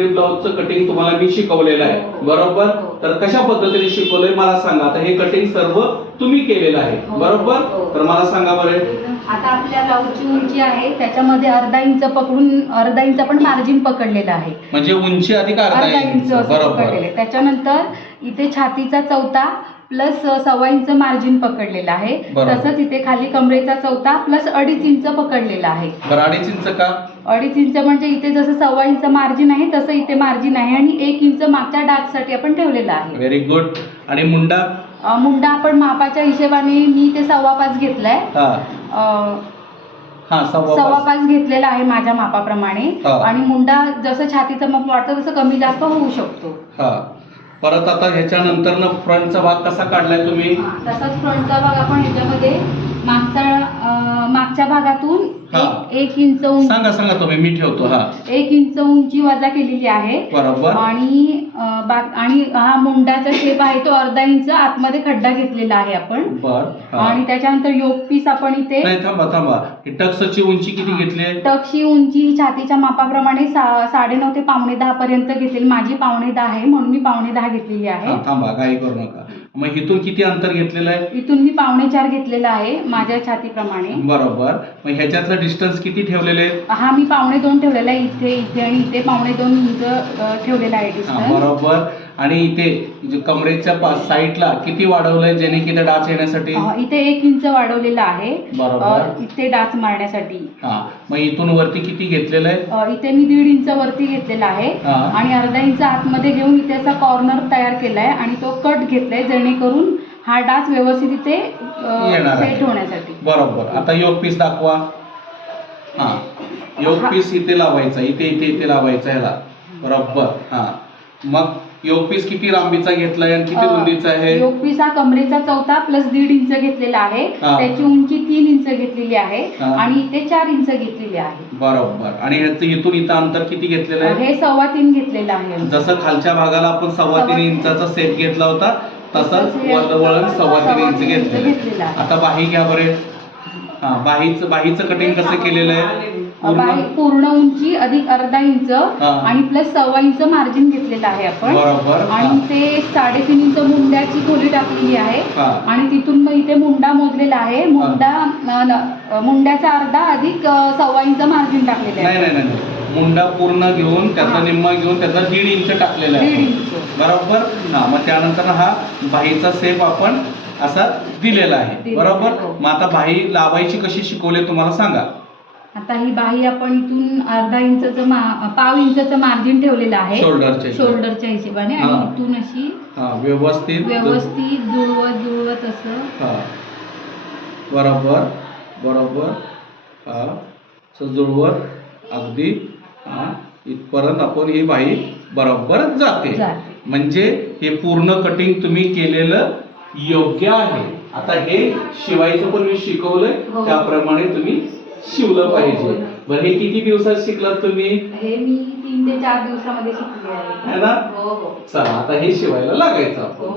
Kashmiri ब्लाऊजचं cutting तुम्हाला मी शिकवलेलं आहे, बरोबर? तर कशा पद्धतीने शिकवलंय मला सांगा. आता हे कटिंग सर्व तुम्ही केलेलं आहे, बरोबर? तर मला सांगा बरं. आता आपल्या ब्लाऊजची उंची आहे त्याच्यामध्ये अर्धा इंच पकडून अर्धा इंच आपण मार्जिन पकडलेलं आहे, म्हणजे उंची अधिक अर्धा इंच, बरोबर. त्याच्यानंतर इथे छातीचा चौथा प्लस 1.25 इंच मार्जिन पकडलेलं आहे. तसंच इथे खाली कमरेचा चौथा प्लस 2.5 इंच पकडलेला आहे. बरं, 2.5 इंच का? 2.5 इंच म्हणजे इथे जसं 1.25 इंच मार्जिन आहे तसं इथे मार्जिन आहे आणि 1 इंच मागच्या डागसाठी आपण ठेवलेला आहे. Very good. आणि मुंडा? मुंडा आपण मापाच्या हिशोबाने मी ते 5.25 घेतलाय. 5.25 घेतलेला आहे माझ्या मापाप्रमाणे. आणि मुंडा जसं छातीचं माप वाटतं तसं कमी जास्त होऊ शकतो. परत आता ह्याच्यानंतर ना फ्रंटचा भाग कसा काढलाय तुम्ही? तसाच फ्रंटचा भाग आपण ह्याच्यामध्ये मागच्या भागातून 1 इंच उंची, सांगा तुम्ही, मी ठेवतो. 1 इंच उंची वजा केलेली आहे, बरोबर. आणि हा मुंडाचा शेप आहे तो अर्धा इंच आतमध्ये खड्डा घेतलेला आहे आपण. आणि त्याच्यानंतर योक पीस आपण इथे थांबा. टक्सची उंची किती घेतली? टक्सची उंची छातीच्या मापाप्रमाणे 9.5 ते 9.15 पर्यंत घेतलेली. माझी 9.15 आहे म्हणून मी 9.15 घेतलेली आहे. थांबा, काही करू नका. मग इथून किती अंतर घेतलेलं आहे? इथून मी 4.25 घेतलेला आहे माझ्या छातीप्रमाणे, बरोबर. मग ह्याच्यातलं डिस्टन्स किती ठेवलेले? हा मी 2.25 ठेवलेला आहे. इथे आणि इथे 2.25 इंच ठेवलेला आहे डिस्टन्स, बरोबर. आणि इथे कमरेच्या साईडला किती वाढवलंय जेणे की डाच येण्यासाठी? इथे 1 इंच वाढवलेला आहे, बरोबर, इथे डाच मारण्यासाठी. मग इथून वरती किती घेतलेलं आहे? इथे मी 1.5 इंच वरती घेतलेला आहे आणि अर्धा इंच आतमध्ये घेऊन इथे असा कॉर्नर तयार केलाय आणि तो कट घेतलाय जेणेकरून हा डाच व्यवस्थित इथे सेट होण्यासाठी, बरोबर. आता योक पीस दाखवा. योक पीस इथे लावायचा, इथे लावायचा ह्याला, बरोबर. मग योक पीस किती लांबीचा घेतलाय आणि किती रुंदीचा आहे? योक पीस हा कमरेचा चौथा प्लस 1.5 इंच घेतलेला आहे. त्याची उंची 3 इंच घेतलेली आहे आणि इथे 4 इंच घेतलेली आहे, बरोबर. आणि इथून इथं अंतर किती घेतलेलं आहे? हे 3.25 घेतलेलं आहे. जसं खालच्या भागाला आपण 3.25 इंचाचा सेट घेतला होता तसंच वळण 3.25 इंच घेतलेलं. आता बाही घ्या बरे. बाहीचं कटिंग कसं केलेलं आहे? पूर्ण उंची अधिक अर्धा इंच आणि प्लस 1.25 इंच मार्जिन घेतलेलं आहे आपण, बरोबर. आणि ते 3.5 इंच मुंड्याची खोली टाकलेली आहे आणि तिथून मग इथे मुंडा मोजलेला आहे. मुंड्याचा अर्धा अधिक 1.25 इंच मार्जिन टाकलेलं आहे. नाही, मुंडा पूर्ण घेऊन त्याचा निम्मा घेऊन त्याचा 1.5 इंच टाकलेला आहे, बरोबर. मग त्यानंतर हा बाहीचा शेप आपण असा दिलेला आहे, बरोबर. मग आता बाही लावायची कशी शिकवले तुम्हाला सांगा. आता ही बाही आपण इथून अर्धा इंचचं 1/2 इंचचं मार्जिन ठेवलेलं आहे शोल्डरच्या हिशोबाने आणि इथून अशी व्यवस्थित जुळवत असं, बरोबर. जुळवत अगदी इथपर्यंत आपण ही बाही बरोबर जाते. म्हणजे हे पूर्ण कटिंग तुम्ही केलेलं योग्य आहे. आता हे शिवायचं पण मी शिकवलंय, त्याप्रमाणे तुम्ही शिवलं पाहिजे. बरं, हे किती दिवसात शिकलात तुम्ही? हे मी 3 ते 4 दिवसामध्ये शिकले आहे ना. चला आता हे शिवायला लागायचं आपण.